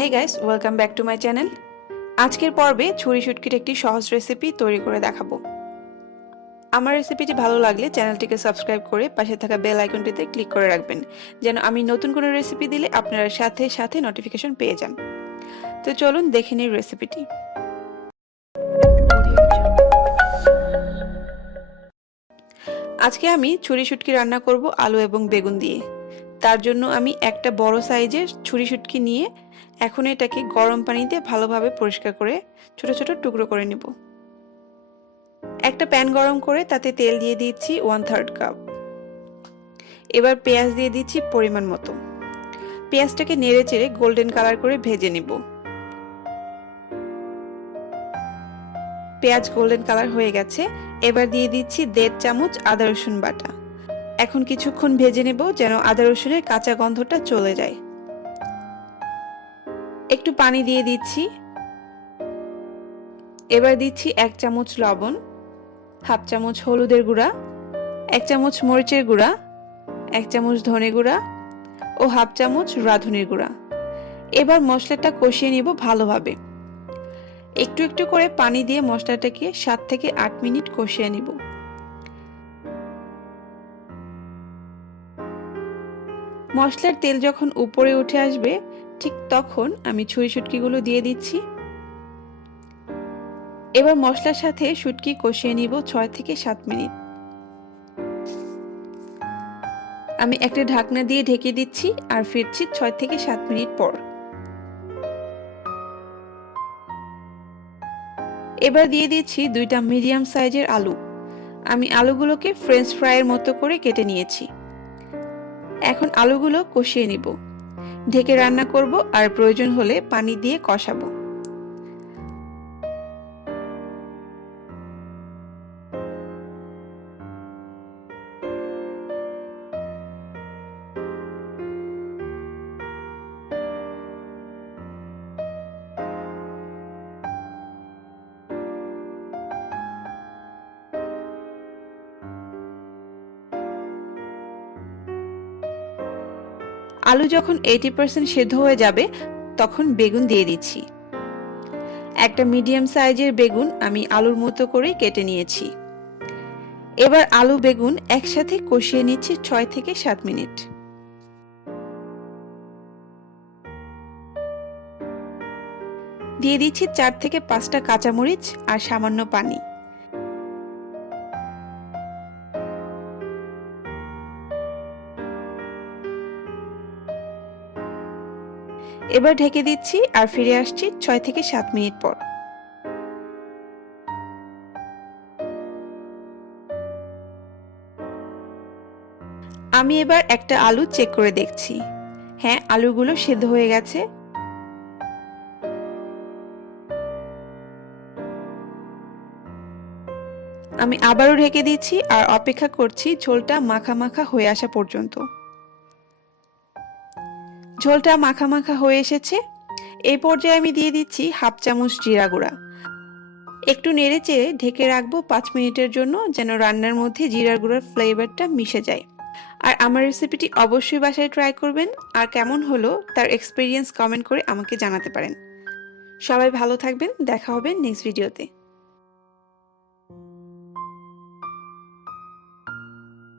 Hey guys, welcome back to my channel. আজকের পর্বে ছুরি শুটকির একটি সহজ রেসিপি তৈরি করে দেখাবো। আমার রেসিপিটি ভালো লাগলে চ্যানেলটিকে সাবস্ক্রাইব করে পাশে থাকা বেল আইকনটিতে ক্লিক করে রাখবেন যেন আমি নতুন কোনো রেসিপি দিলে আপনারা সাথে সাথে নোটিফিকেশন পেয়ে যান। তো চলুন দেখে নিই রেসিপিটি। আজকে আমি ছুরি শুটকি রান্না করব আলু এবং বেগুন দিয়ে। তার জন্য আমি একটা বড় সাইজের ছুরি শুটকি নিয়ে এখন এটাকে গরম পানিতে ভালোভাবে পরিষ্কার করে ছোট ছোট টুকরো করে নেব। একটা প্যান গরম করে তাতে তেল দিয়ে দিচ্ছি 1/3 কাপ। এবার পেঁয়াজ দিয়ে দিচ্ছি পরিমাণ মতো। পেঁয়াজটাকে নেড়ে চেড়ে গোল্ডেন কালার করে ভেজে নেব। পেঁয়াজ গোল্ডেন কালার হয়ে গেছে। এবার দিয়ে দিচ্ছি 1.5 চামচ আদা রসুন বাটা। এখন কিছুক্ষণ ভেজে নেব যেন আদা রসুনের কাঁচা গন্ধটা চলে যায়। একটু পানি দিয়ে দিচ্ছি। এবার দিচ্ছি 1 চামচ লবণ, 1/2 চামচ হলুদের গুঁড়া, 1 চামচ মরিচের গুঁড়া, 1 চামচ ধনে গুঁড়া ও 1/2 চামচ রাঁধুনির গুঁড়া। এবার মশলাটা কষিয়ে নিব ভালোভাবে। একটু একটু করে পানি দিয়ে মশলাটাকে 7 থেকে 8 মিনিট কষিয়ে নিব। মশলার তেল যখন উপরে উঠে আসবে ঠিক তখন আমি ছুরি শুটকিগুলো দিয়ে দিচ্ছি। এবার মশলার সাথে শুটকি কষিয়ে নিব 6 থেকে 7 মিনিট। আমি একটা ঢাকনা দিয়ে ঢেকে দিচ্ছি আর ফিরছি 6 থেকে 7 মিনিট পর। এবার দিয়ে দিচ্ছি 2টা মিডিয়াম সাইজের আলু। আমি আলুগুলোকে ফ্রেঞ্চ ফ্রাইয়ের মতো করে কেটে নিয়েছি। এখন আলুগুলো কষিয়ে নিব। ঢেকে রান্না করব আর প্রয়োজন হলে পানি দিয়ে কষাবো। আলু যখন 80% সেদ্ধ হয়ে যাবে তখন বেগুন দিয়ে দিচ্ছি। একটা মিডিয়াম সাইজের বেগুন আমি আলুর মতো করে কেটে নিয়েছি। এবার আলু বেগুন একসাথে কষিয়ে নিচ্ছি 6 থেকে 7 মিনিট। দিয়ে দিচ্ছি 4 থেকে 5টা কাঁচামরিচ আর সামান্য পানি। এবার ঢেকে দিচ্ছি আর ফিরে আসছি 6 থেকে 7 মিনিট পর। আমি এবার একটা আলু চেক করে দেখছি। হ্যাঁ, আলুগুলো সেদ্ধ হয়ে গেছে। আমি আবারও ঢেকে দিচ্ছি আর অপেক্ষা করছি ঝোলটা মাখা মাখা হয়ে আসা পর্যন্ত। ঝোলটা মাখা মাখা হয়ে এসেছে। এই পর্যায়ে আমি দিয়ে দিচ্ছি 1/2 চামচ জিরা গুঁড়া। একটু নেড়ে চেড়ে ঢেকে রাখবো 5 মিনিটের জন্য যেন রান্নার মধ্যে জিরার গুঁড়ার ফ্লেভারটা মিশে যায়। আর আমার রেসিপিটি অবশ্যই বাসায় ট্রাই করবেন আর কেমন হলো তার এক্সপিরিয়েন্স কমেন্ট করে আমাকে জানাতে পারেন। সবাই ভালো থাকবেন, দেখা হবে নেক্সট ভিডিওতে।